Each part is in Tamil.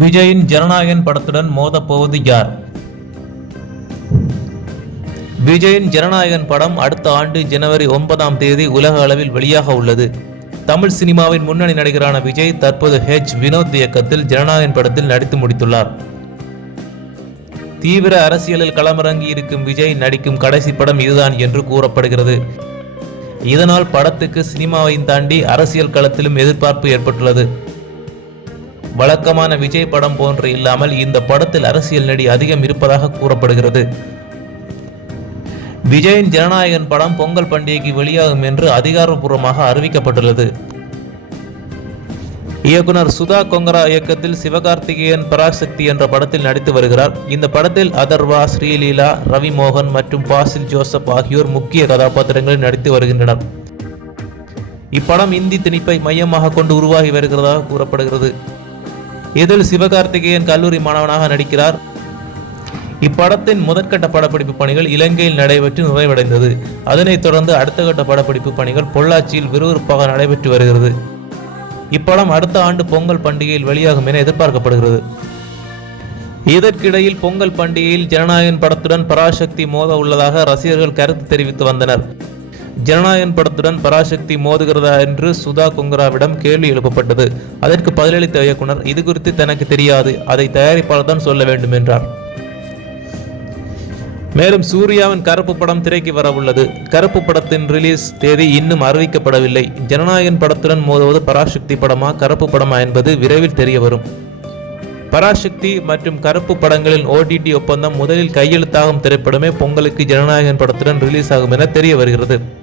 விஜயின் ஜனநாயகன் படத்துடன் மோதப் போவது யார்? விஜயின் ஜனநாயகன் படம் அடுத்த ஆண்டு ஜனவரி ஒன்பதாம் தேதி உலக அளவில் வெளியாக உள்ளது. தமிழ் சினிமாவின் முன்னணி நடிகரான விஜய் தற்போது ஹெச் வினோத் இயக்கத்தில் ஜனநாயகன் படத்தில் நடித்து முடித்துள்ளார். தீவிர அரசியலில் களமிறங்கி இருக்கும் விஜய் நடிக்கும் கடைசி படம் இதுதான் என்று கூறப்படுகிறது. இதனால் படத்துக்கு சினிமாவையும் தாண்டி அரசியல் களத்திலும் எதிர்பார்ப்பு ஏற்பட்டுள்ளது. வழக்கமான விஜய் படம் போன்று இல்லாமல் இந்த படத்தில் அரசியல் நடி அதிகம் இருப்பதாக கூறப்படுகிறது. விஜயின் ஜனநாயகன் படம் பொங்கல் பண்டிகைக்கு வெளியாகும் என்று அதிகாரப்பூர்வமாக அறிவிக்கப்பட்டுள்ளது. இயக்குனர் சுதா கொங்கரா இயக்கத்தில் சிவகார்த்திகேயன் பராசக்தி என்ற படத்தில் நடித்து வருகிறார். இந்த படத்தில் அதர்வா ஸ்ரீலீலா ரவி மோகன் மற்றும் பாசில் ஜோசப் ஆகியோர் முக்கிய கதாபாத்திரங்களில் நடித்து வருகின்றனர். இப்படம் இந்தி திணிப்பை மையமாக கொண்டு உருவாகி வருகிறதாக கூறப்படுகிறது. இதில் சிவகார்த்திகேயன் கல்லூரி மாணவனாக நடிக்கிறார். இப்படத்தின் முதற்கட்ட படப்பிடிப்பு பணிகள் இலங்கையில் நடைபெற்று நிறைவடைந்தது. அதனைத் தொடர்ந்து அடுத்த கட்ட படப்பிடிப்பு பணிகள் பொள்ளாச்சியில் விறுவிறுப்பாக நடைபெற்று வருகிறது. இப்படம் அடுத்த ஆண்டு பொங்கல் பண்டிகையில் வெளியாகும் என எதிர்பார்க்கப்படுகிறது. இதற்கிடையில் பொங்கல் பண்டிகையில் ஜனநாயகன் படத்துடன் பராசக்தி மோத உள்ளதாக ரசிகர்கள் கருத்து தெரிவித்து வந்தனர். ஜனநாயகன் படத்துடன் பராசக்தி மோதுகிறதா என்று சுதா குங்கராவிடம் கேள்வி எழுப்பப்பட்டது. அதற்கு பதிலளித்த இயக்குனர் இது குறித்து தனக்கு தெரியாது. அதை தயாரிப்பாளர் தான் சொல்ல வேண்டும் என்றார். மேலும் சூர்யாவின் கருப்பு படம் திரைக்கு வரவுள்ளது கருப்பு படத்தின் ரிலீஸ் தேதி இன்னும் அறிவிக்கப்படவில்லை. ஜனநாயகன் படத்துடன் மோதுவது பராசக்தி படமா கருப்பு படமா என்பது விரைவில் தெரிய வரும். பராசக்தி மற்றும் கருப்பு படங்களின் ஓடிடி ஒப்பந்தம் முதலில் கையெழுத்தாகும் திரைப்படமே பொங்கலுக்கு ஜனநாயகன் படத்துடன் ரிலீஸ் ஆகும் என தெரிய வருகிறது.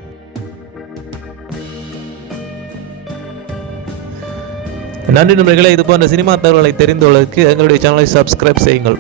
நன்றி நண்பர்களே இது போன்ற சினிமா தகவல்களை தெரிந்துள்ளதற்கு எங்களுடைய சேனலை சப்ஸ்கிரைப் செய்யுங்கள்.